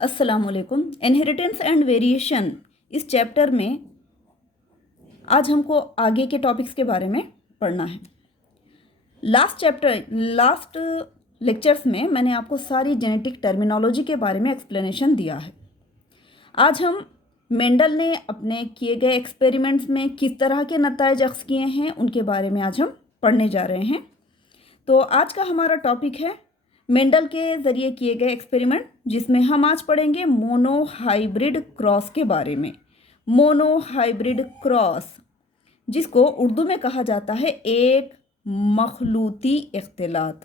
अस्सलामुअलैकुम। Inheritance and variation इस chapter में आज हमको आगे के टॉपिक्स के बारे में पढ़ना है। लास्ट लेक्चर्स में मैंने आपको सारी जेनेटिक टर्मिनोलॉजी के बारे में एक्सप्लेनेशन दिया है। आज हम मेंडल ने अपने किए गए एक्सपेरिमेंट्स में किस तरह के नतीजे अख्ज़ किए हैं उनके बारे में आज हम पढ़ने जा रहे हैं। तो आज का हमारा टॉपिक है मेंडल के ज़रिए किए गए एक्सपेरिमेंट, जिसमें हम आज पढ़ेंगे मोनोहाइब्रिड क्रॉस के बारे में। मोनोहाइब्रिड क्रॉस, जिसको उर्दू में कहा जाता है एक मखलूती इख्तिलात।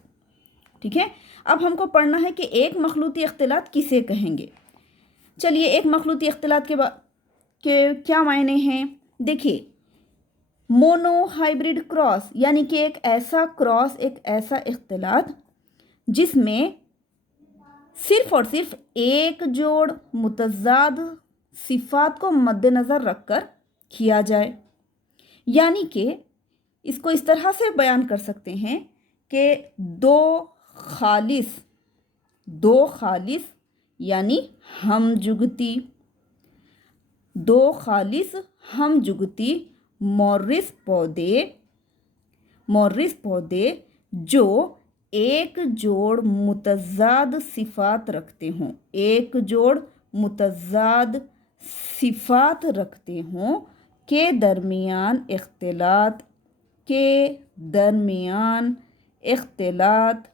ठीक है, अब हमको पढ़ना है कि एक मखलूती इख्तिलात किसे कहेंगे। चलिए, एक मखलूती इख्तिलात के क्या मायने हैं। देखिए, मोनोहाइब्रिड क्रॉस यानी कि एक ऐसा क्रॉस, एक ऐसा इख्तिलात जिसमें सिर्फ और सिर्फ एक जोड़ मुतज़ाद सिफ़ात को मद्देनज़र रखकर किया जाए। यानी कि इसको इस तरह से बयान कर सकते हैं कि दो खालिस यानी हमजुगती, दो खालिस हमजुगती मौरिस पौधे जो एक जोड़ मुतज़ाद सिफ़ात रखते हों, एक जोड़ मुतज़ाद सिफ़ात रखते हों के दरमियान इख्तिलात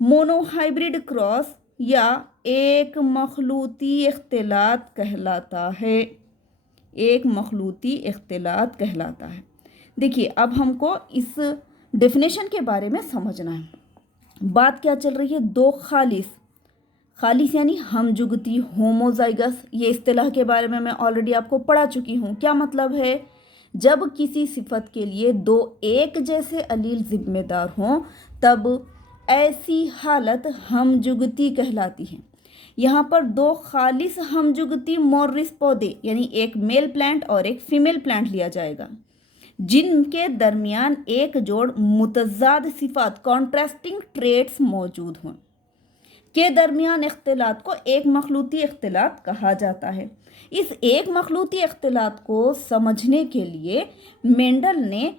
मोनोहाइब्रिड क्रॉस या एक मखलूती इख्तिलात कहलाता है। एक मखलूती इख्तिलात कहलाता है। देखिए, अब हमको इस डेफिनेशन के बारे में समझना है। बात क्या चल रही है, दो खालिस यानी हमजुगती, होमोजाइगस, ये इस्तिलाह के बारे में मैं ऑलरेडी आपको पढ़ा चुकी हूँ। क्या मतलब है, जब किसी सिफत के लिए दो एक जैसे अलील जिम्मेदार हों तब ऐसी हालत हमजुगती कहलाती है। यहाँ पर दो खालिस हमजुगती मौरिस पौधे यानी एक मेल प्लांट और एक फीमेल प्लांट लिया जाएगा, जिनके दरमियान एक जोड़ मुतज़ाद सिफ़ात कॉन्ट्रास्टिंग ट्रेट्स मौजूद हों के दरमियान इख्तिलात को एक मखलूती इख्तिलात कहा जाता है। इस एक मखलूती इख्तिलात को समझने के लिए मेंडल ने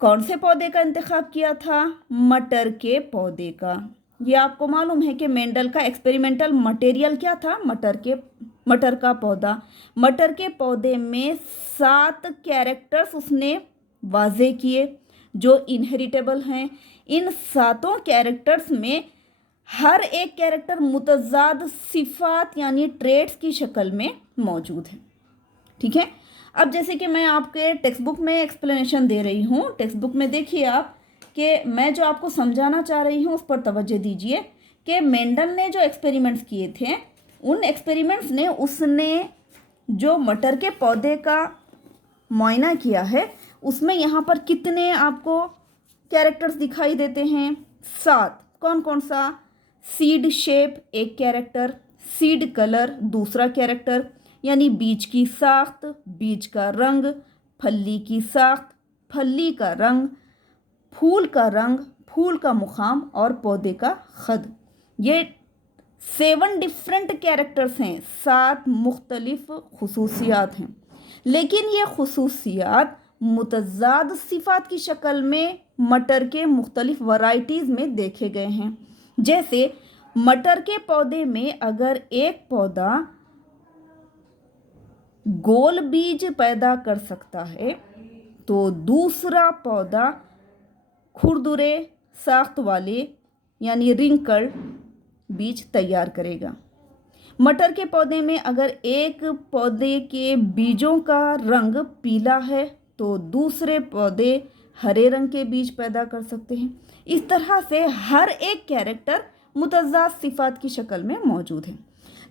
कौन से पौधे का इंतखाब किया था, मटर के पौधे का। ये आपको मालूम है कि मेंडल का एक्सपेरिमेंटल मटेरियल क्या था, मटर का पौधा। मटर के पौधे में 7 कैरेक्टर्स उसने वाज़े किए जो इनहेरिटेबल हैं। इन 7 कैरेक्टर्स में हर एक कैरेक्टर मुतज़ाद सिफ़ात यानी ट्रेट्स की शक्ल में मौजूद है। ठीक है, अब जैसे कि मैं आपके टेक्स्ट बुक में एक्सप्लेनेशन दे रही हूँ, टेक्स्ट बुक में देखिए आप कि मैं जो आपको समझाना चाह रही हूँ उस पर तवज्जो दीजिए कि मेंडल ने जो एक्सपेरिमेंट्स किए थे, उन एक्सपेरिमेंट्स ने उसने जो मटर के पौधे का मुआयना किया है उसमें यहाँ पर कितने आपको कैरेक्टर्स दिखाई देते हैं, 7। कौन कौन सा, सीड शेप एक कैरेक्टर, सीड कलर दूसरा कैरेक्टर यानी बीज की साख्त, बीज का रंग, फली की साख्त, फली का रंग, फूल का मुकाम और पौधे का खद। ये 7 डिफरेंट कैरेक्टर्स हैं, 7 मुख्तलिफ खुसूसियात हैं। लेकिन ये खुसूसियात मुतज़ाद सिफ़ात की शक्ल में मटर के मुख्तलिफ वैरायटीज़ में देखे गए हैं। जैसे मटर के पौधे में अगर एक पौधा गोल बीज पैदा कर सकता है तो दूसरा पौधा खुरदुरे साख्त वाले यानी रिंकल्ड बीज तैयार करेगा। मटर के पौधे में अगर एक पौधे के बीजों का रंग पीला है तो दूसरे पौधे हरे रंग के बीज पैदा कर सकते हैं। इस तरह से हर एक कैरेक्टर मुतज़ाद सिफ़ात की शक्ल में मौजूद है।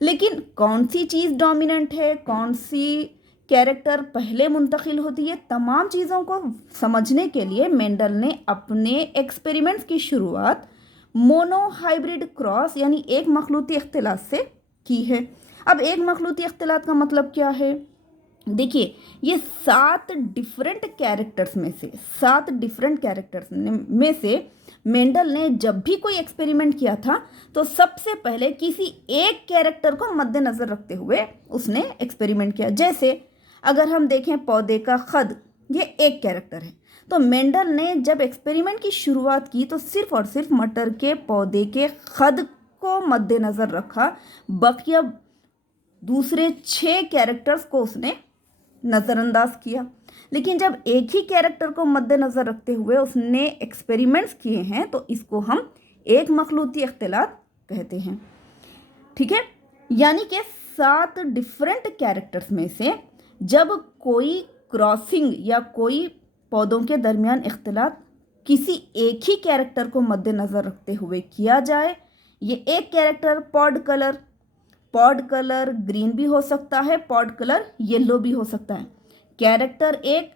लेकिन कौन सी चीज़ डोमिनेंट है, कौन सी कैरेक्टर पहले मुंतकिल होती है, तमाम चीज़ों को समझने के लिए मेंडल ने अपने एक्सपेरिमेंट्स की शुरुआत मोनोहाइब्रिड क्रॉस यानी एक मखलूती इख्तिलात से की है। अब एक मखलूती इख्तिलात का मतलब क्या है, देखिए, ये 7 डिफरेंट कैरेक्टर्स में से मेंडल ने जब भी कोई एक्सपेरिमेंट किया था तो सबसे पहले किसी एक कैरेक्टर को मद्देनज़र रखते हुए उसने एक्सपेरिमेंट किया। जैसे अगर हम देखें पौधे का खद, ये एक कैरेक्टर है, तो मेंडल ने जब एक्सपेरिमेंट की शुरुआत की तो सिर्फ और सिर्फ मटर के पौधे के खद को मद्देनज़र रखा, बकिया दूसरे 6 कैरेक्टर्स को उसने नज़रअंदाज किया। लेकिन जब एक ही कैरेक्टर को मद्देनज़र रखते हुए उसने एक्सपेरिमेंट्स किए हैं तो इसको हम एक मखलूती इख्तिलात कहते हैं। ठीक है, यानी कि 7 डिफरेंट कैरेक्टर्स में से जब कोई क्रॉसिंग या कोई पौधों के दरमियान इख्तिलात किसी एक ही कैरेक्टर को मद्देनज़र रखते हुए किया जाए, ये एक कैरेक्टर पॉड कलर ग्रीन भी हो सकता है, पॉड कलर येलो भी हो सकता है, कैरेक्टर एक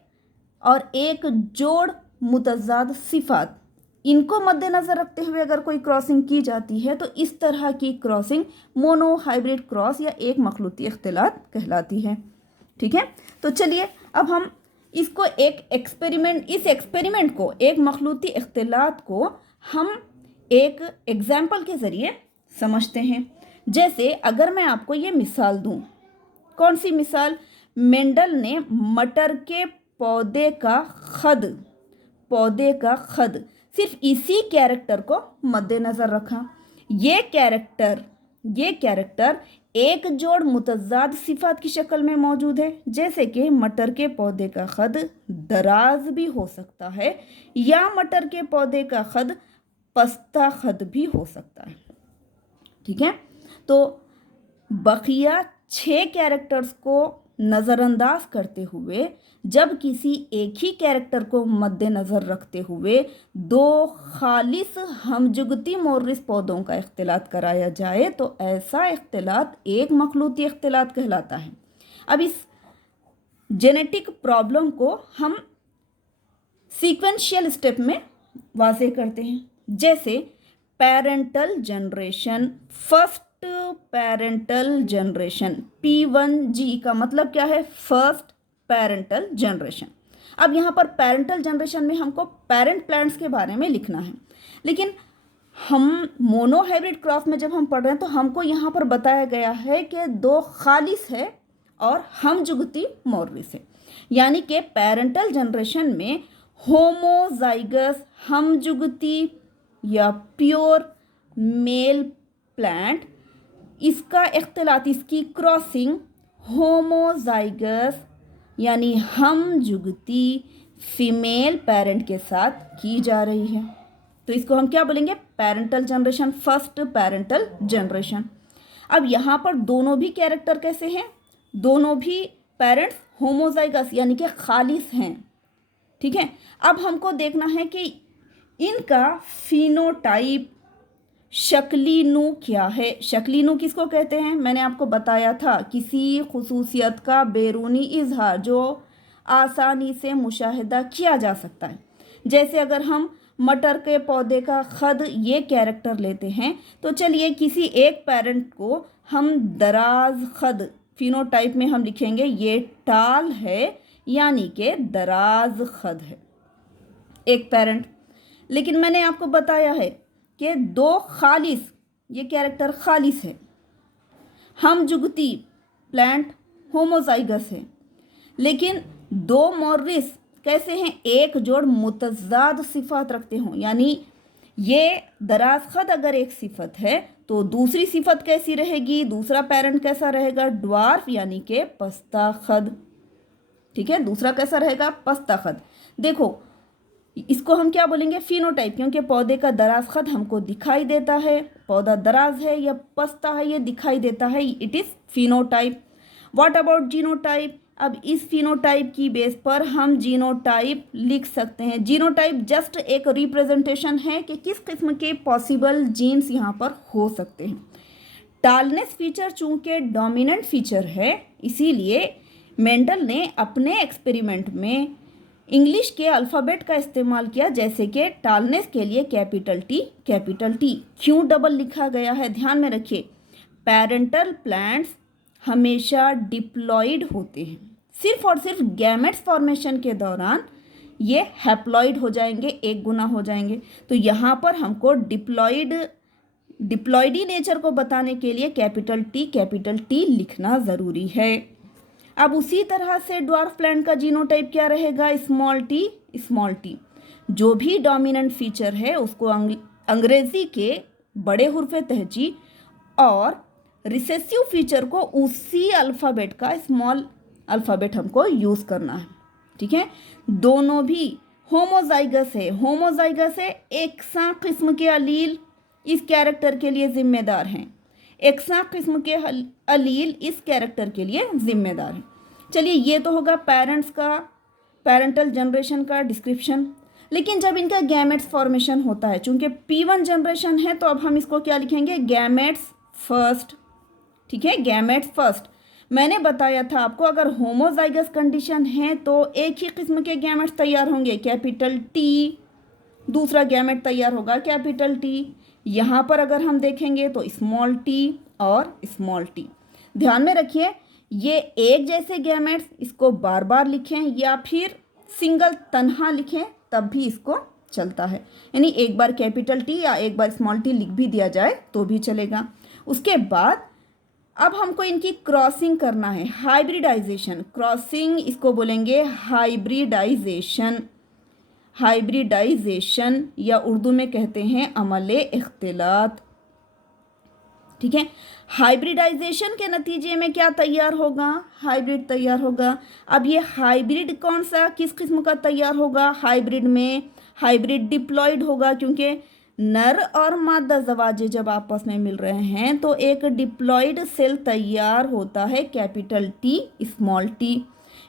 और एक जोड़ मुतज़ाद सिफात, इनको मद्देनज़र रखते हुए अगर कोई क्रॉसिंग की जाती है तो इस तरह की क्रॉसिंग मोनो हाइब्रिड क्रॉस या एक मखलूती इख्तिलात कहलाती है। ठीक है, तो चलिए अब हम इसको इस एक्सपेरिमेंट को, एक मखलूती इख्तिलात को हम एक एग्जाम्पल के ज़रिए समझते हैं। जैसे अगर मैं आपको ये मिसाल दूं, कौन सी मिसाल? मेंडल ने मटर के पौधे का खद सिर्फ इसी कैरेक्टर को मद्देनज़र रखा। ये कैरेक्टर एक जोड़ मुतज़ाद सिफात की शक्ल में मौजूद है, जैसे कि मटर के पौधे का खद दराज भी हो सकता है या मटर के पौधे का खद पस्ता खद भी हो सकता है। ठीक है, तो बकिया 6 कैरेक्टर्स को नज़रअंदाज करते हुए जब किसी एक ही कैरेक्टर को मद्देनज़र रखते हुए 2 खालिस हमजुगती मोर्रिस पौधों का इख्तिलात कराया जाए तो ऐसा इख्तिलात एक मखलूती इख्तिलात कहलाता है। अब इस जेनेटिक प्रॉब्लम को हम सीक्वेंशियल स्टेप में वाज़े करते हैं। जैसे parental generation, first parental generation, P1G का मतलब क्या है? First parental generation. अब यहाँ पर पेरेंटल जनरेशन में हमको पेरेंट प्लांट्स के बारे में लिखना है, लेकिन हम मोनोहाइब्रिड क्रॉप में जब हम पढ़ रहे हैं तो हमको यहाँ पर बताया गया है कि 2 खालिस है और हमजुगती मोर्रिस है, यानी कि पेरेंटल जनरेशन में होमोजाइगस हमजुगती या प्योर मेल प्लांट, इसका इख्तिलात, इसकी क्रॉसिंग होमोजाइगस यानी हमजुगती फीमेल पेरेंट के साथ की जा रही है। तो इसको हम क्या बोलेंगे? Parental generation, first parental generation. अब यहाँ पर दोनों भी कैरेक्टर कैसे हैं? दोनों भी पेरेंट्स होमोजाइगस यानी कि खालिस हैं। ठीक है, अब हमको देखना है कि इनका फिनोटाइप, शक्ली नू क्या है? शक्ली नू किसको कहते हैं? मैंने आपको बताया था, किसी खुसूसियत का बैरूनी इजहार जो आसानी से मुशाहिदा किया जा सकता है। जैसे अगर हम मटर के पौधे का खद ये कैरेक्टर लेते हैं तो चलिए किसी एक पेरेंट को हम दराज खद, फिनोटाइप में हम लिखेंगे ये टाल है यानी कि दराज खद है, एक पेरेंट। लेकिन मैंने आपको बताया है कि 2 खालिस, ये कैरेक्टर खालिस है, हमजुगती प्लांट होमोजाइगस है, लेकिन 2 मोर्रिस कैसे हैं? एक जोड़ मुतज़ाद सिफात रखते हों, यानी ये दराज खद अगर एक सिफत है तो दूसरी सिफत कैसी रहेगी? दूसरा पेरेंट कैसा रहेगा? ड्वार्फ यानी कि पस्ता खद। ठीक है, दूसरा कैसा रहेगा? पस्ता खद। देखो इसको हम क्या बोलेंगे? फिनोटाइप, क्योंकि पौधे का दराज खद हमको दिखाई देता है, पौधा दराज है या पस्ता है ये दिखाई देता है, it is phenotype. What about genotype? अब इस फिनोटाइप की बेस पर हम जीनोटाइप लिख सकते हैं। जीनोटाइप जस्ट एक रिप्रेजेंटेशन है कि किस किस्म के पॉसिबल जीन्स यहाँ पर हो सकते हैं। टालनेस फीचर चूँकि डोमिनेंट फीचर है, इसीलिए मेंडल ने अपने एक्सपेरिमेंट में इंग्लिश के अल्फ़ाबेट का इस्तेमाल किया, जैसे कि टालनेस के लिए कैपिटल टी। क्यों डबल लिखा गया है? ध्यान में रखिए, पेरेंटल प्लांट्स हमेशा डिप्लॉइड होते हैं, सिर्फ और सिर्फ गैमेट्स फॉर्मेशन के दौरान ये हैप्लॉइड हो जाएंगे, एक गुना हो जाएंगे। तो यहाँ पर हमको डिप्लॉइडी नेचर को बताने के लिए कैपिटल टी लिखना ज़रूरी है। अब उसी तरह से ड्वार्फ प्लांट का जीनोटाइप क्या रहेगा, स्मॉल टी। जो भी डोमिनेंट फीचर है उसको अंग्रेजी के बड़े हुर्फे तहजी और रिसेसिव फीचर को उसी अल्फ़ाबेट का स्मॉल अल्फ़ाबेट हमको यूज़ करना है। ठीक है, दोनों भी होमोजाइगस है, एक सा किस्म के अलील इस कैरेक्टर के लिए जिम्मेदार हैं, एक सा किस्म के अलील इस कैरेक्टर के लिए जिम्मेदार हैं। चलिए, ये तो होगा पेरेंटल जनरेशन का डिस्क्रिप्शन। लेकिन जब इनका गैमेट्स फॉर्मेशन होता है, चूंकि P1 जनरेशन है, तो अब हम इसको क्या लिखेंगे, गैमेट्स फर्स्ट। ठीक है, गैमेट्स फर्स्ट। मैंने बताया था आपको, अगर होमोजाइगस कंडीशन है तो एक ही किस्म के गैमेट्स तैयार होंगे, कैपिटल टी, दूसरा गैमेट तैयार होगा कैपिटल टी। यहाँ पर अगर हम देखेंगे तो स्मॉल टी और स्मॉल टी। ध्यान में रखिए, ये एक जैसे गैमेट्स, इसको बार बार लिखें या फिर सिंगल तन्हा लिखें तब भी इसको चलता है, यानी एक बार कैपिटल टी या एक बार स्मॉल टी लिख भी दिया जाए तो भी चलेगा। उसके बाद अब हमको इनकी क्रॉसिंग करना है, हाइब्रिडाइजेशन। क्रॉसिंग इसको बोलेंगे हाइब्रिडाइजेशन या उर्दू में कहते हैं अमले इख्तिलात। ठीक है, हाइब्रिडाइजेशन के नतीजे में क्या तैयार होगा, हाइब्रिड तैयार होगा। अब ये हाइब्रिड कौन सा, किस किस्म का तैयार होगा, हाइब्रिड में हाइब्रिड डिप्लॉइड होगा, क्योंकि नर और मादा जवाजे जब आपस में मिल रहे हैं तो एक डिप्लॉइड सेल तैयार होता है, कैपिटल टी स्मॉल टी।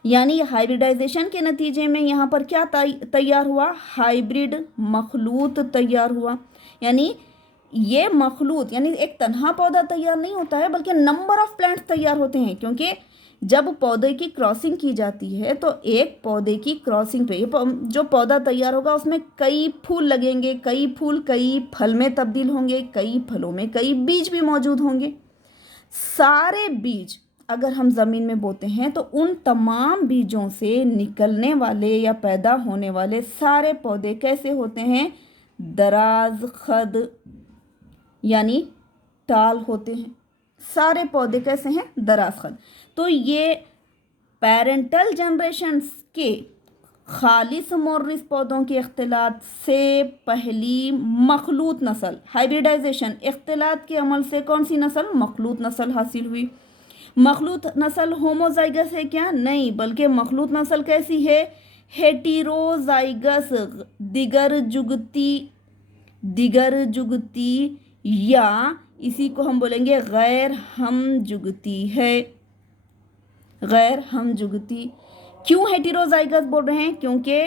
यानी हाइब्रिडाइजेशन के नतीजे में यहाँ पर क्या तैयार हुआ, हाइब्रिड मखलूत तैयार हुआ। यानी ये मखलूत यानी एक तन्हा पौधा तैयार नहीं होता है, बल्कि नंबर ऑफ प्लांट्स तैयार होते हैं, क्योंकि जब पौधे की क्रॉसिंग की जाती है तो एक पौधे की क्रॉसिंग पे जो पौधा तैयार होगा उसमें कई फूल लगेंगे, कई फूल कई फल में तब्दील होंगे, कई फलों में कई बीज भी मौजूद होंगे। सारे बीज अगर हम ज़मीन में बोते हैं तो उन तमाम बीजों से निकलने वाले या पैदा होने वाले सारे पौधे कैसे होते हैं, दराज खद यानी टाल होते हैं। सारे पौधे कैसे हैं, दराज खद। तो ये पेरेंटल जनरेशन के खालिस मोर्रिस पौधों के इख्तिलात से पहली मखलूत नस्ल, हाइब्रिडाइजेशन इख्तिलात के अमल से कौन सी नस्ल, मखलूत नस्ल हासिल हुई। मखलूत नस्ल होमोजाइगस है क्या, नहीं, बल्कि मखलूत नस्ल कैसी है, हेटेरोजाइगस, दिगर जुगती या इसी को हम बोलेंगे गैर हमजुगती है, गैर हमजुगती। क्यों हेटेरोजाइगस बोल रहे हैं, क्योंकि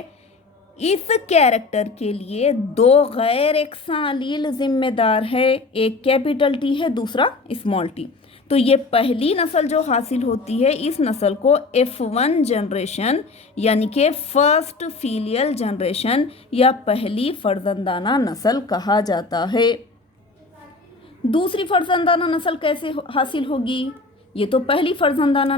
इस कैरेक्टर के लिए दो गैर यकसां अलील जिम्मेदार है, एक कैपिटल टी है, दूसरा स्मॉल टी। तो ये पहली नस्ल जो हासिल होती है, इस नस्ल को F1 जनरेशन यानी कि फर्स्ट फीलियल जनरेशन या पहली फर्जंदाना नस्ल कहा जाता है। दूसरी फर्जंदाना नस्ल कैसे हासिल होगी, ये तो पहली फर्जंदाना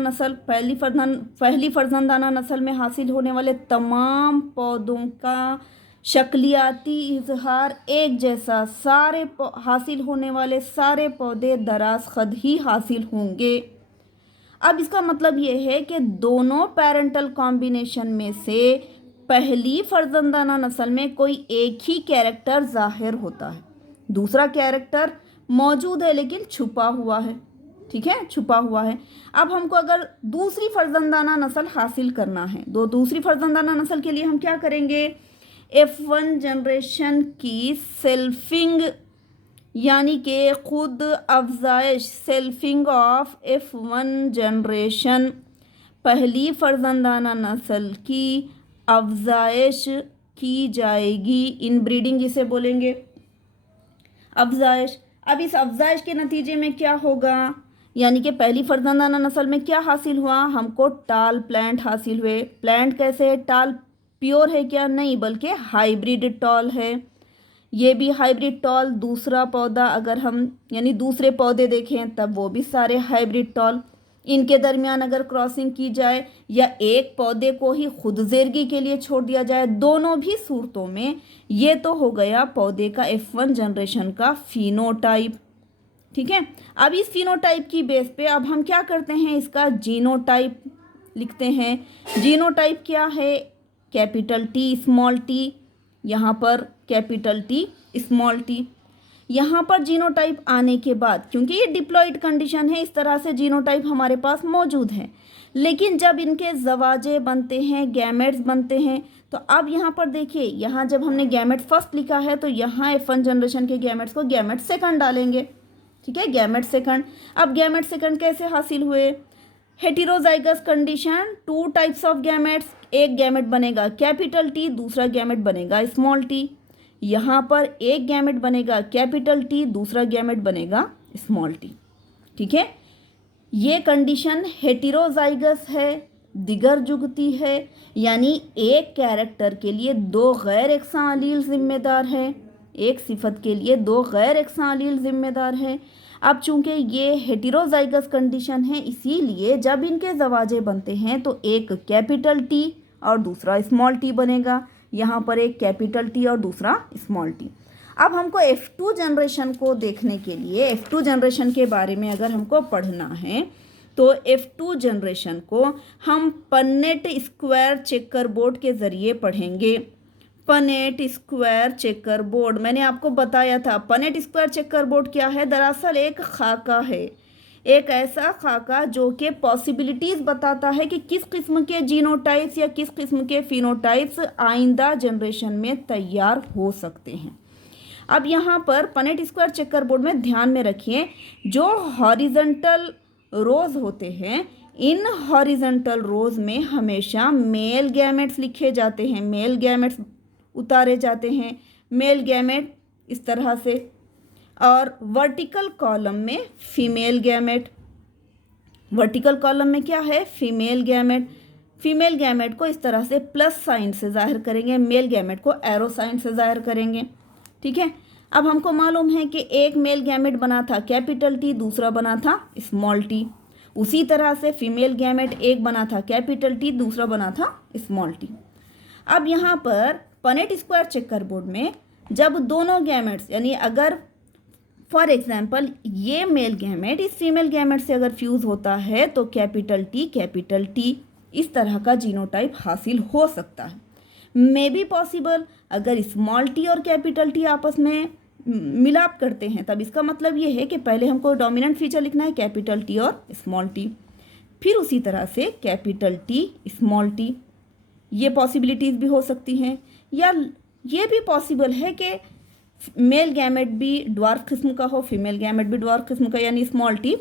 नस्ल में हासिल होने वाले तमाम पौधों का शक्लियाती इजहार एक जैसा, सारे हासिल होने वाले सारे पौधे दराज खद ही हासिल होंगे। अब इसका मतलब ये है कि दोनों पेरेंटल कॉम्बिनेशन में से पहली फर्जंदाना नस्ल में कोई एक ही कैरेक्टर जाहिर होता है, दूसरा कैरेक्टर मौजूद है लेकिन छुपा हुआ है। ठीक है, छुपा हुआ है। अब हमको अगर दूसरी फर्जंदाना नस्ल हासिल करना है, दूसरी फर्जंदाना नस्ल के लिए हम क्या करेंगे, F1 जनरेशन की सेल्फिंग यानी कि खुद अफजाइश, सेल्फिंग ऑफ F1 जनरेशन, पहली फर्जंदाना नस्ल की अफजाइश की जाएगी, इनब्रीडिंग जिसे बोलेंगे, अफजाइश। अब इस अफजाइश के नतीजे में क्या होगा, यानी कि पहली फर्जंदाना नस्ल में क्या हासिल हुआ, हमको टाल प्लांट हासिल हुए। प्लांट कैसे है, टाल प्योर है क्या, नहीं, बल्कि हाइब्रिड टॉल है। ये भी हाइब्रिड टॉल, दूसरा पौधा अगर हम यानी दूसरे पौधे देखें तब वो भी सारे हाइब्रिड टॉल। इनके दरमियान अगर क्रॉसिंग की जाए या एक पौधे को ही खुद ज़ेरगी के लिए छोड़ दिया जाए, दोनों भी सूरतों में ये तो हो गया पौधे का F1 जनरेशन का फिनोटाइप। ठीक है, अब इस फिनोटाइप की बेस पे अब हम क्या करते हैं, इसका जीनोटाइप लिखते हैं। जीनोटाइप क्या है, कैपिटल टी स्मॉल टी, यहाँ पर कैपिटल टी स्मॉल टी। यहाँ पर जीनोटाइप आने के बाद, क्योंकि ये डिप्लॉइड कंडीशन है, इस तरह से जीनोटाइप हमारे पास मौजूद है। लेकिन जब इनके ज़वाजे बनते हैं, गैमेट्स बनते हैं, तो अब यहाँ पर देखिए, यहाँ जब हमने गैमेट फर्स्ट लिखा है तो यहाँ F1 जनरेशन के गैमेट्स को गैमेट सेकंड डालेंगे। ठीक है, गैमेट सेकंड। अब गैमेट सेकंड कैसे हासिल हुए, heterozygous condition, 2 types of gametes, एक गैमेट बनेगा कैपिटल टी, दूसरा गैमेट बनेगा स्मॉल टी। यहाँ पर एक गैमेट बनेगा कैपिटल टी, दूसरा गैमेट बनेगा स्मॉल टी। ठीक है, ये कंडीशन हेटेरोजाइगस है, दिगर जुगती है, यानी एक कैरेक्टर के लिए 2 गैर यकसां अलील जिम्मेदार है, एक सिफत के लिए 2 गैर यकसां अलील जिम्मेदार है। अब चूंकि ये हेटेरोजाइगस कंडीशन है, इसीलिए जब इनके ज़वाजे बनते हैं तो एक कैपिटल टी और दूसरा स्मॉल टी बनेगा। यहाँ पर एक कैपिटल टी और दूसरा स्मॉल टी। अब हमको F2 जनरेशन को देखने के लिए, F2 जनरेशन के बारे में अगर हमको पढ़ना है तो F2 जनरेशन को हम पन्नेट स्क्वायर चेकर बोर्ड के ज़रिए पढ़ेंगे। पनेट स्क्वायर चेकर बोर्ड, मैंने आपको बताया था पनेट स्क्वायर चेकर बोर्ड क्या है, दरअसल एक खाका है, एक ऐसा खाका जो कि पॉसिबिलिटीज़ बताता है कि किस किस्म के जीनोटाइप्स या किस किस्म के फिनोटाइप्स आइंदा जनरेशन में तैयार हो सकते हैं। अब यहाँ पर पनेट स्क्वायर चेकर बोर्ड में ध्यान में रखिए, जो हॉरिजॉन्टल रोज़ होते हैं, इन हॉरिजॉन्टल रोज़ में हमेशा मेल गैमेट्स लिखे जाते हैं, मेल गैमेट्स उतारे जाते हैं, मेल गैमेट इस तरह से, और वर्टिकल कॉलम में फीमेल गैमेट। वर्टिकल कॉलम में क्या है, फीमेल गैमेट। फीमेल गैमेट को इस तरह से प्लस साइन से जाहिर करेंगे, मेल गैमेट को एरो साइन से जाहिर करेंगे। ठीक है, अब हमको मालूम है कि एक मेल गैमेट बना था कैपिटल टी, दूसरा बना था स्मॉल टी। उसी तरह से फीमेल गैमेट एक बना था कैपिटल टी, दूसरा बना था स्मॉल टी। अब यहाँ पर पनेट स्क्वायर चेकर बोर्ड में जब दोनों गैमेट्स, यानी अगर फॉर एग्जाम्पल ये मेल गैमेट इस फीमेल गैमेट से अगर फ्यूज़ होता है तो कैपिटल टी इस तरह का जीनोटाइप हासिल हो सकता है। मे बी पॉसिबल अगर स्मॉल टी और कैपिटल टी आपस में मिलाप करते हैं, तब इसका मतलब ये है कि पहले हमको डोमिनेंट फीचर लिखना है कैपिटल टी और स्मॉल टी, फिर उसी तरह से कैपिटल टी स्मॉल टी। ये पॉसिबिलिटीज़ भी हो सकती हैं, या ये भी पॉसिबल है कि मेल गैमेट भी ड्वार्फ किस्म का हो, फीमेल गैमेट भी ड्वार्फ किस्म का, यानी स्मॉल टी,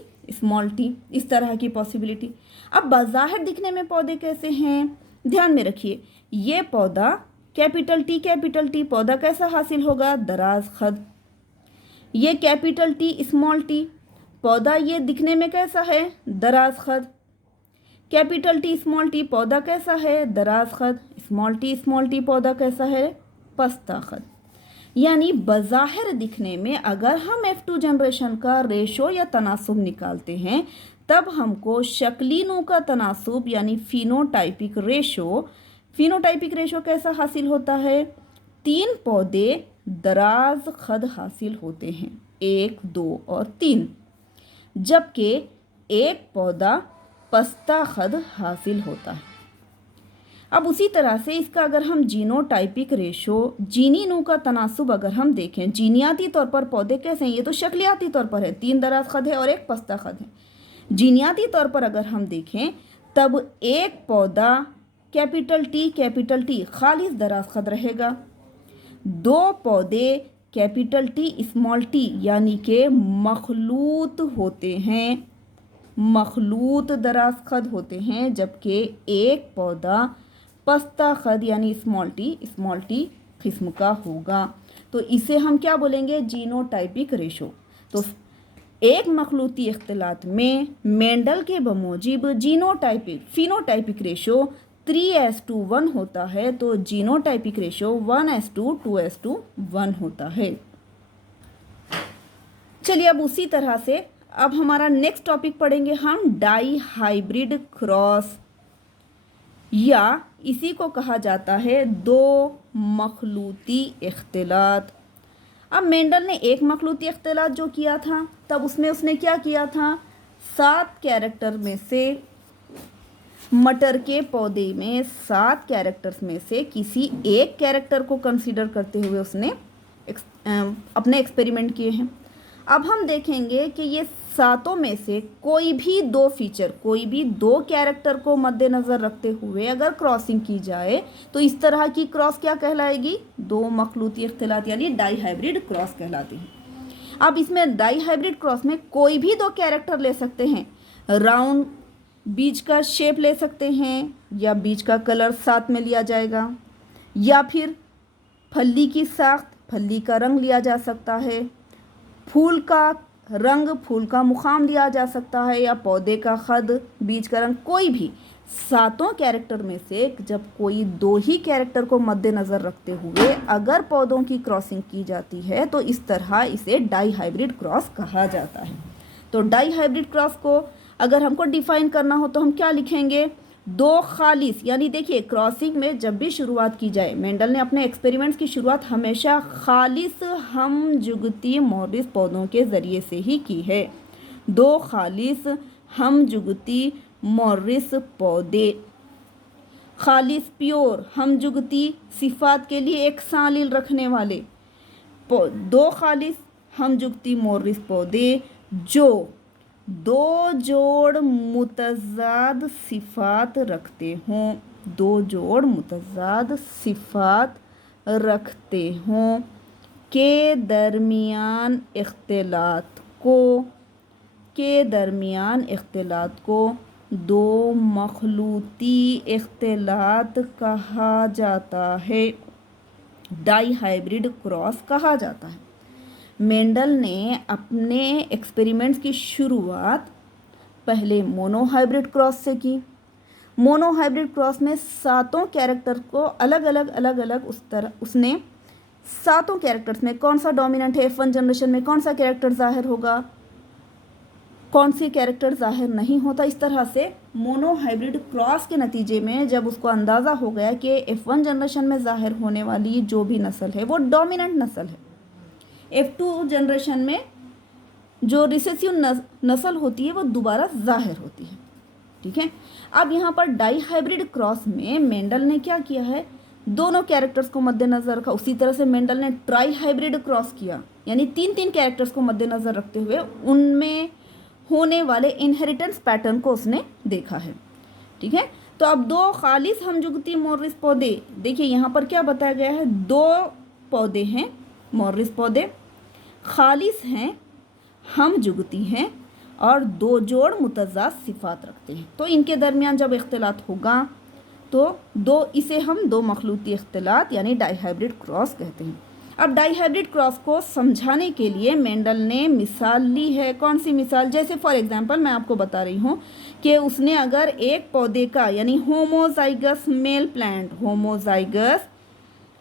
इस तरह की पॉसिबिलिटी। अब बाज़ाहिर दिखने में पौधे कैसे हैं, ध्यान में रखिए, ये पौधा कैपिटल टी पौधा कैसा हासिल होगा, दराज खद। ये कैपिटल टी स्मॉल टी पौधा ये दिखने में कैसा है, दराज खद। कैपिटल टी स्मॉल टी पौधा कैसा है, दराज खद। स्मॉल टी पौधा कैसा है, पस्ता खद। यानी बज़ाहिर दिखने में अगर हम F2 जनरेशन का रेशो या तनासुब निकालते हैं, तब हमको शक्ली नू का तनासुब यानी फिनोटाइपिक रेशो कैसा हासिल होता है, 3 पौधे दराज खद हासिल होते हैं, 1, 2 और 3, जबकि एक पौधा पस्ता खद हासिल होता है। अब उसी तरह से इसका अगर हम जीनोटाइपिक रेशो, जीनी नू का तनासुब अगर हम देखें, जीनियाती तौर पर पौधे कैसे हैं, ये तो शक्लियाती तौर पर है, 3 दराज खद है और 1 पस्ता खद है। जीनियाती तौर पर अगर हम देखें तब एक पौधा कैपिटल टी खालिस दराज खद रहेगा, 2 पौधे कैपिटल टी स्मॉल टी यानी के मखलूत होते हैं, मखलूत दराज खद होते हैं, जबकि एक पौधा पस्ता खद यानी स्मॉल टी किस्म का होगा। तो इसे हम क्या बोलेंगे, जीनोटाइपिक रेशो। तो एक मखलूती इख्तिलात में मेंडल के बमूजिब फिनोटाइपिक रेशो 3:1 होता है, तो जीनोटाइपिक रेशो 1:2:1 होता है। चलिए अब उसी तरह से अब हमारा नेक्स्ट टॉपिक पढ़ेंगे हम डाई हाइब्रिड क्रॉस, या इसी को कहा जाता है दो मखलूती इख्तिलात। अब मेंडल ने एक मखलूती इख्तिलात जो किया था, तब उसने क्या किया था, 7 कैरेक्टर में से, मटर के पौधे में 7 कैरेक्टर्स में से किसी एक कैरेक्टर को कंसीडर करते हुए उसने अपने एक्सपेरिमेंट किए हैं। अब हम देखेंगे कि ये 7 में से कोई भी 2 फीचर, कोई भी 2 कैरेक्टर को मद्देनज़र रखते हुए अगर क्रॉसिंग की जाए तो इस तरह की क्रॉस क्या कहलाएगी, 2 मखलूती इख्तिलात यानी डाई हाइब्रिड क्रॉस कहलाती है। अब इसमें डाई हाइब्रिड क्रॉस में कोई भी 2 कैरेक्टर ले सकते हैं, राउंड बीज का शेप ले सकते हैं, या बीज का कलर साथ में लिया जाएगा, या फिर फली की साख्त, फली का रंग लिया जा सकता है, फूल का रंग, फूल का मुकाम लिया जा सकता है, या पौधे का खद, बीज का रंग, कोई भी 7 कैरेक्टर में से जब कोई 2 ही कैरेक्टर को मद्देनज़र रखते हुए अगर पौधों की क्रॉसिंग की जाती है तो इस तरह इसे डाई हाइब्रिड क्रॉस कहा जाता है। तो डाई हाइब्रिड क्रॉस को अगर हमको डिफाइन करना हो तो हम क्या लिखेंगे, 2 खालिस, यानी देखिए क्रॉसिंग में जब भी शुरुआत की जाए, मेंडल ने अपने एक्सपेरिमेंट्स की शुरुआत हमेशा खालिस हम जुगती मॉरिस पौधों के ज़रिए से ही की है। 2 खालिस हम जुगती मॉरिस पौधे, खालिस प्योर हम जुगती सिफात के लिए एक सालिल रखने वाले 2 खालिस हम जुगती मॉरिस पौधे जो 2 जोड़ मुतज़ाद सिफ़ात रखते हों, 2 जोड़ मुतज़ाद सिफ़ात रखते हों के दरमियान इख्तिलात को 2 मखलूती इख्तिलात कहा जाता है, डाई हाइब्रिड क्रॉस कहा जाता है। मेंडल ने अपने एक्सपेरिमेंट्स की शुरुआत पहले मोनो हाइब्रिड क्रॉस से की। मोनो हाइब्रिड क्रॉस में 7 कैरेक्टर को अलग अलग उसने 7 कैरेक्टर्स में कौन सा डोमिनेंट है, F1 जनरेशन में कौन सा कैरेक्टर जाहिर होगा, कौन सी कैरेक्टर जाहिर नहीं होता, इस तरह से मोनो हाइब्रिड क्रॉस के नतीजे में जब उसको अंदाज़ा हो गया कि F1 जनरेशन में जाहिर होने वाली जो भी नस्ल है वो डोमिनेंट नस्ल है, F2 जनरेशन में जो रिसेसिव नस्ल होती है वो दोबारा जाहिर होती है। ठीक है, अब यहाँ पर डाई हाइब्रिड क्रॉस में मेंडल ने क्या किया है, दोनों कैरेक्टर्स को मद्देनज़र रखा। उसी तरह से मेंडल ने ट्राई हाइब्रिड क्रॉस किया, यानी 3 कैरेक्टर्स को मद्देनज़र रखते हुए उनमें होने वाले इनहेरिटेंस पैटर्न को उसने देखा है। ठीक है, तो अब 2 खालिस हमजुगती मॉरिस पौधे, देखिए यहाँ पर क्या बताया गया है, 2 पौधे हैं मॉरिस पौधे, खालिस हैं, हम जुगती हैं और 2 जोड़ मुतज़ाद सिफ़ात रखते हैं। तो इनके दरमियान जब इख्तिलात होगा तो इसे हम 2 मखलूती इख्तिलात यानी डाई हाइब्रिड क्रॉस कहते हैं। अब डाई हाइब्रिड क्रॉस को समझाने के लिए मेंडल ने मिसाल ली है। कौन सी मिसाल, जैसे फॉर एग्जांपल मैं आपको बता रही हूँ कि उसने अगर एक पौधे का यानी homozygous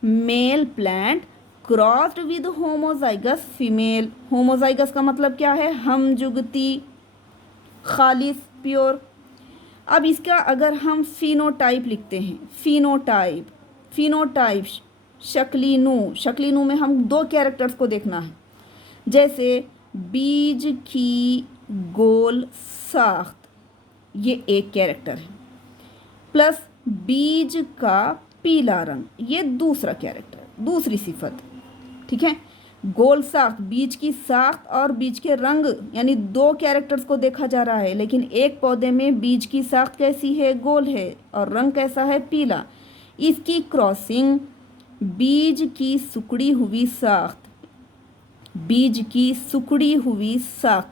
male plant crossed with homozygous female, homozygous का मतलब क्या है, हम जुगती खालिस प्योर। अब इसका अगर हम फिनोटाइप लिखते हैं, फिनोटाइप शक्लिनू में हम 2 कैरेक्टर्स को देखना है, जैसे बीज की गोल साख्त, ये एक कैरेक्टर है, प्लस बीज का पीला रंग, ये दूसरा कैरेक्टर, दूसरी सिफत। ठीक है, गोल साख्त, बीज की साख्त और बीज के रंग, यानी 2 कैरेक्टर्स को देखा जा रहा है, लेकिन एक पौधे में बीज की साख्त कैसी है, गोल है, और रंग कैसा है, पीला। इसकी क्रॉसिंग बीज की सुकड़ी हुई साख्त,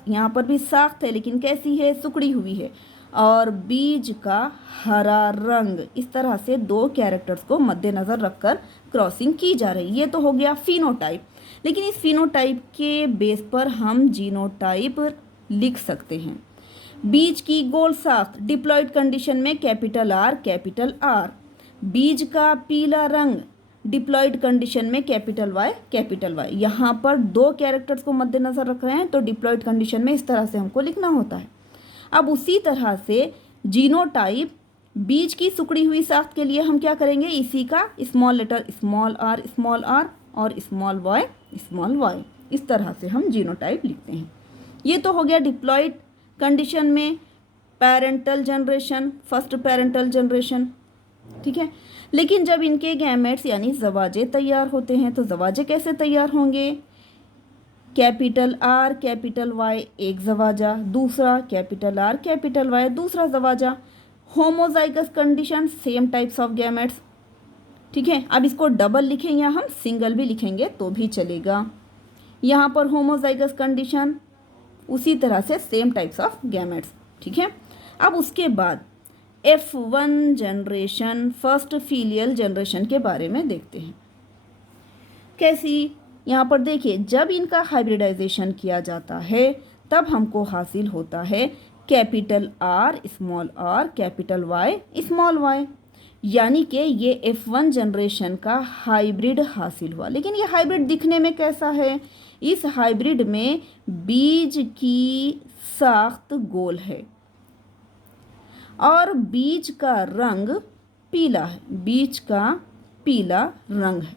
यहाँ पर भी साख्त है लेकिन कैसी है, सुकड़ी हुई है, और बीज का हरा रंग, इस तरह से 2 कैरेक्टर्स को मद्देनज़र रखकर क्रॉसिंग की जा रही है। ये तो हो गया फिनोटाइप, लेकिन इस फिनोटाइप के बेस पर हम जीनोटाइप लिख सकते हैं। बीज की गोल साख्त डिप्लॉयड कंडीशन में कैपिटल R, बीज का पीला रंग डिप्लॉयड कंडीशन में कैपिटल वाई, यहाँ पर दो कैरेक्टर्स को मद्देनज़र रख रहे हैं तो डिप्लॉयड कंडीशन में इस तरह से हमको लिखना होता है। अब उसी तरह से जीनोटाइप बीज की सिकुड़ी हुई साख्त के लिए हम क्या करेंगे, इसी का स्मॉल लेटर स्मॉल आर और स्मॉल वाई, इस तरह से हम जीनोटाइप लिखते हैं। ये तो हो गया डिप्लॉयड कंडीशन में parental generation, first parental generation, ठीक है। लेकिन जब इनके गैमेट्स यानी जवाजे तैयार होते हैं तो जवाजे कैसे तैयार होंगे, कैपिटल आर कैपिटल वाई एक जवाजा, दूसरा कैपिटल आर कैपिटल वाई दूसरा Jawaja. Homozygous condition same types of gametes, ठीक है। अब इसको डबल लिखें या हम सिंगल भी लिखेंगे तो भी चलेगा। यहाँ पर होमोजाइगस कंडीशन उसी तरह से सेम टाइप्स ऑफ गैमेट्स, ठीक है। अब उसके बाद F1 generation, first filial generation के बारे में देखते हैं। कैसी, यहाँ पर देखिए जब इनका हाइब्रिडाइजेशन किया जाता है तब हमको हासिल होता है capital R capital Y small Y, यानी कि ये F1 जनरेशन का हाइब्रिड हासिल हुआ। लेकिन ये हाइब्रिड दिखने में कैसा है, इस हाइब्रिड में बीज की साख्त गोल है और बीज का रंग पीला है, बीज का पीला रंग है,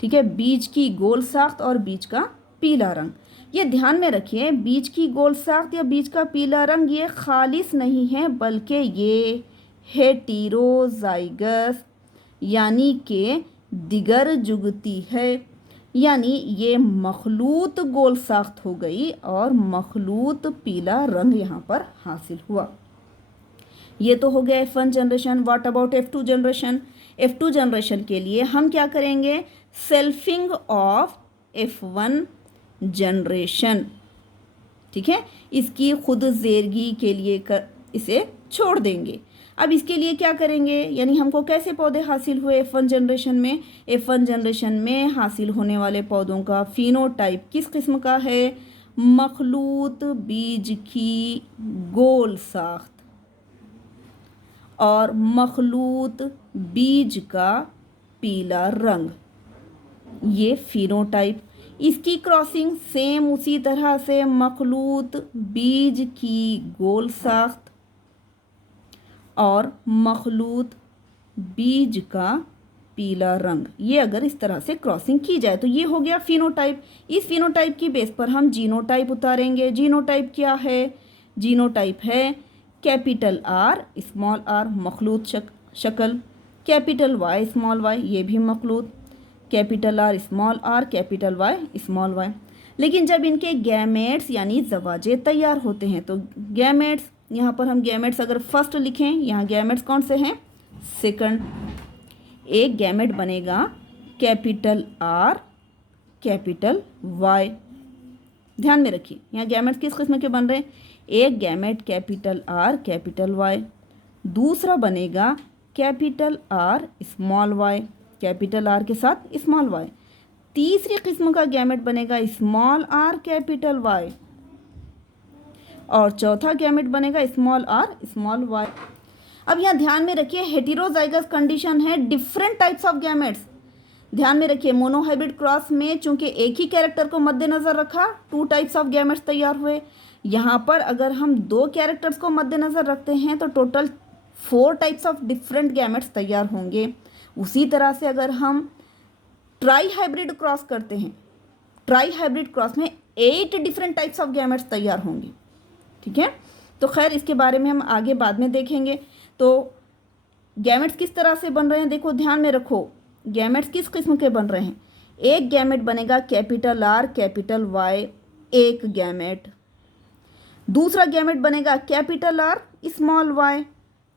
ठीक है। बीज की गोल साख्त और बीज का पीला रंग, ये ध्यान में रखिए, बीज की गोल साख्त या बीज का पीला रंग ये खालिस नहीं है बल्कि ये हेटेरोजाइगस यानी कि दिगर जुगती है, यानी ये मखलूत गोल साख्त हो गई और मखलूत पीला रंग यहाँ पर हासिल हुआ। ये तो हो गया F1 generation. What about F2 generation, F2 generation के लिए हम क्या करेंगे, सेल्फिंग ऑफ F1 जनरेशन, ठीक है। इसकी खुद जेरगी के लिए इसे छोड़ देंगे। अब इसके लिए क्या करेंगे, यानी हमको कैसे पौधे हासिल हुए F1 जनरेशन में, F1 जनरेशन में हासिल होने वाले पौधों का फिनोटाइप किस किस्म का है, मखलूत बीज की गोल साख्त और मखलूत बीज का पीला रंग, ये फिनोटाइप। इसकी क्रॉसिंग सेम उसी तरह से मखलूत बीज की गोल साख्त और मखलूत बीज का पीला रंग, ये अगर इस तरह से क्रॉसिंग की जाए तो ये हो गया फिनोटाइप। इस फिनोटाइप की बेस पर हम जीनोटाइप उतारेंगे। जीनोटाइप क्या है, जीनोटाइप है कैपिटल आर स्मॉल आर मखलूत शक्ल, कैपिटल वाई स्मॉल वाई ये भी मखलूत, capital R capital Y small Y. लेकिन जब इनके गैमेट्स यानी जवाजे तैयार होते हैं तो गैमेट्स, यहाँ पर हम गैमेट्स अगर फर्स्ट लिखें, यहाँ गैमेट्स कौन से हैं, सेकंड। एक गैमेट बनेगा कैपिटल आर कैपिटल वाई, ध्यान में रखिए यहाँ गैमेट्स किस किस्म के बन रहे हैं, एक gamete capital R capital Y, दूसरा बनेगा capital R small Y, capital R के साथ स्मॉल वाई, तीसरी किस्म का गैमेट बनेगा स्मॉल आर कैपिटल वाई और चौथा गैमेट बनेगा स्मॉल आर स्मॉल वाई। अब यहाँ ध्यान में रखिए हेटेरोजाइगस कंडीशन है, डिफरेंट टाइप्स ऑफ गैमेट्स। ध्यान में रखिए मोनोहाइब्रिड क्रॉस में चूंकि एक ही कैरेक्टर को मद्देनजर रखा 2 टाइप्स ऑफ गैमेट्स तैयार हुए। यहाँ पर अगर हम 2 कैरेक्टर्स को मद्देनजर रखते हैं तो total 4 types of different gametes तैयार होंगे। उसी तरह से अगर हम ट्राई हाइब्रिड क्रॉस करते हैं, ट्राई हाइब्रिड क्रॉस में 8 डिफरेंट टाइप्स ऑफ गैमेट्स तैयार होंगे, ठीक है। तो खैर इसके बारे में हम आगे बाद में देखेंगे। तो गैमेट्स किस तरह से बन रहे हैं, देखो ध्यान में रखो, गैमेट्स किस किस्म के बन रहे हैं। एक गैमेट बनेगा कैपिटल आर कैपिटल वाई एक गैमेट, दूसरा गैमेट बनेगा capital R small Y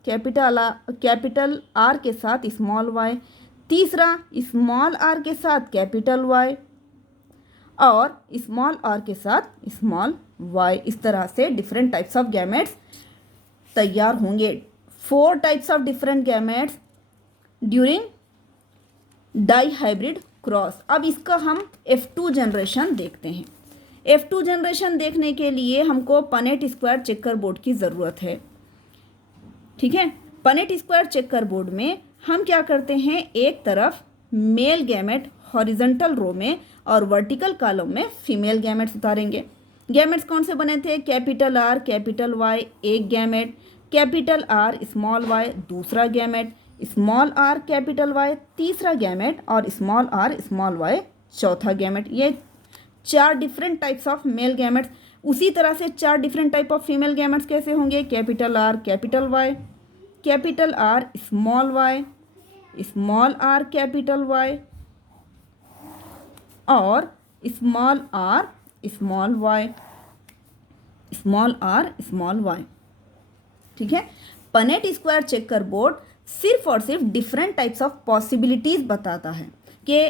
capital R के साथ स्मॉल वाई, तीसरा स्मॉल आर के साथ कैपिटल वाई और स्मॉल आर के साथ स्मॉल वाई। इस तरह से डिफरेंट टाइप्स ऑफ गैमेट्स तैयार होंगे। 4 types of different gametes during dihybrid cross. अब इसका हम F2 जनरेशन देखते हैं। F2 जनरेशन देखने के लिए हमको पनेट स्क्वायर चेकर बोर्ड की ज़रूरत है, ठीक है। पनेट स्क्वायर चेकर बोर्ड में हम क्या करते हैं, एक तरफ मेल गैमेट हॉरिजॉन्टल रो में और वर्टिकल कॉलम में फीमेल गैमेट्स उतारेंगे। गैमेट्स कौन से बने थे? कैपिटल आर कैपिटल वाई एक gamete, capital R small Y दूसरा gamete, small R capital Y तीसरा गैमेट और स्मॉल आर स्मॉल वाई चौथा गैमेट। ये 4 different types of male gametes. उसी तरह से 4 different type of female gametes कैसे होंगे? Capital R capital Y, capital R small Y, small R capital Y और small R small Y, small R small Y. ठीक है। Punnett square checker board सिर्फ और सिर्फ डिफरेंट टाइप्स ऑफ पॉसिबिलिटीज बताता है कि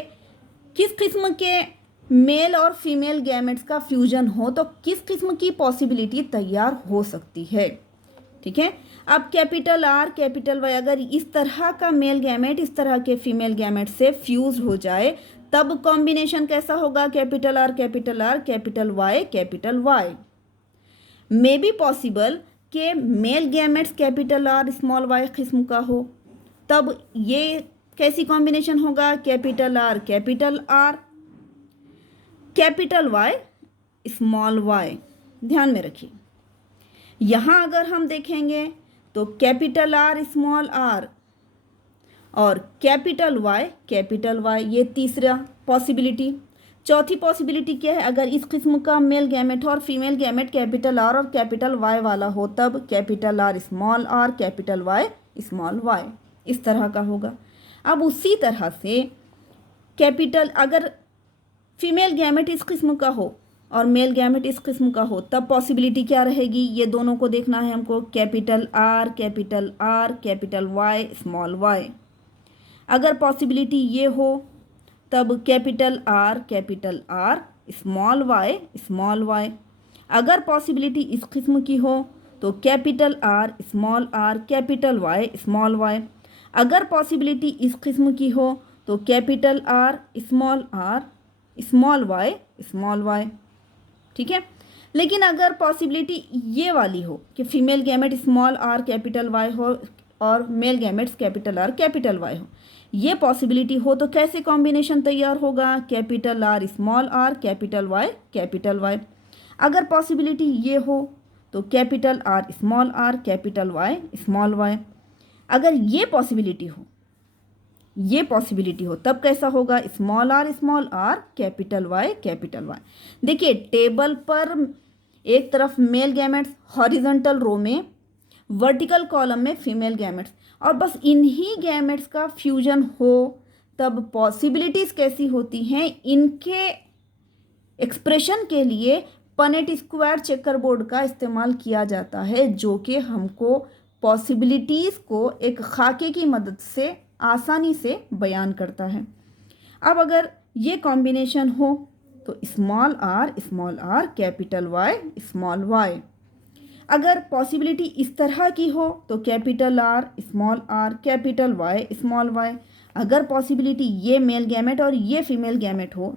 किस किस्म के मेल और फीमेल गैमेट्स का फ्यूजन हो तो किस किस्म की पॉसिबिलिटी तैयार हो सकती है। ठीक है। अब कैपिटल आर कैपिटल वाई अगर इस तरह का मेल गैमेट इस तरह के फीमेल गैमेट से फ्यूज हो जाए तब कॉम्बिनेशन कैसा होगा? Capital R capital Y. May be possible कि male gametes capital R small Y किस्म का हो, तब ये कैसी कॉम्बिनेशन होगा? Capital R capital Y small Y. ध्यान में रखिए, यहाँ अगर हम देखेंगे तो कैपिटल आर स्मॉल आर और कैपिटल वाई ये तीसरा पॉसिबिलिटी। चौथी पॉसिबिलिटी क्या है? अगर इस किस्म का मेल गैमेट और फीमेल गैमेट कैपिटल आर और कैपिटल वाई वाला हो तब capital R capital Y small Y इस तरह का होगा। अब उसी तरह से कैपिटल अगर फीमेल गैमेट इस किस्म का हो और मेल गैमेट इस किस्म का हो तब पॉसिबिलिटी क्या रहेगी? ये दोनों को देखना है हमको। Capital R capital Y small Y. अगर पॉसिबिलिटी ये हो तब कैपिटल आर स्मॉल वाई। अगर पॉसिबिलिटी इस किस्म की हो तो capital R capital Y small Y. अगर पॉसिबिलिटी इस किस्म की हो तो कैपिटल आर स्मॉल वाई। ठीक है। लेकिन अगर पॉसिबिलिटी ये वाली हो कि female gamete small R capital Y हो और male gametes capital R capital Y हो, ये पॉसिबिलिटी हो तो कैसे कॉम्बिनेशन तैयार होगा? Capital R capital Y. अगर पॉसिबिलिटी ये हो तो capital R capital Y small Y. अगर ये पॉसिबिलिटी हो तब कैसा होगा? Small R capital Y. देखिए टेबल पर एक तरफ मेल गैमेट्स हॉरिजॉन्टल रो में, वर्टिकल कॉलम में फीमेल गैमेट्स, और बस इन्हीं गैमेट्स का फ्यूजन हो तब पॉसिबिलिटीज़ कैसी होती हैं? इनके एक्सप्रेशन के लिए पनेट स्क्वायर चेकर बोर्ड का इस्तेमाल किया जाता है जो कि हमको पॉसिबिलिटीज़ को एक खाके की मदद से आसानी से बयान करता है। अब अगर ये कॉम्बिनेशन हो तो small R capital Y small Y. अगर पॉसिबिलिटी इस तरह की हो तो capital R capital Y small Y. अगर पॉसिबिलिटी ये मेल गैमेट और ये फीमेल गैमेट हो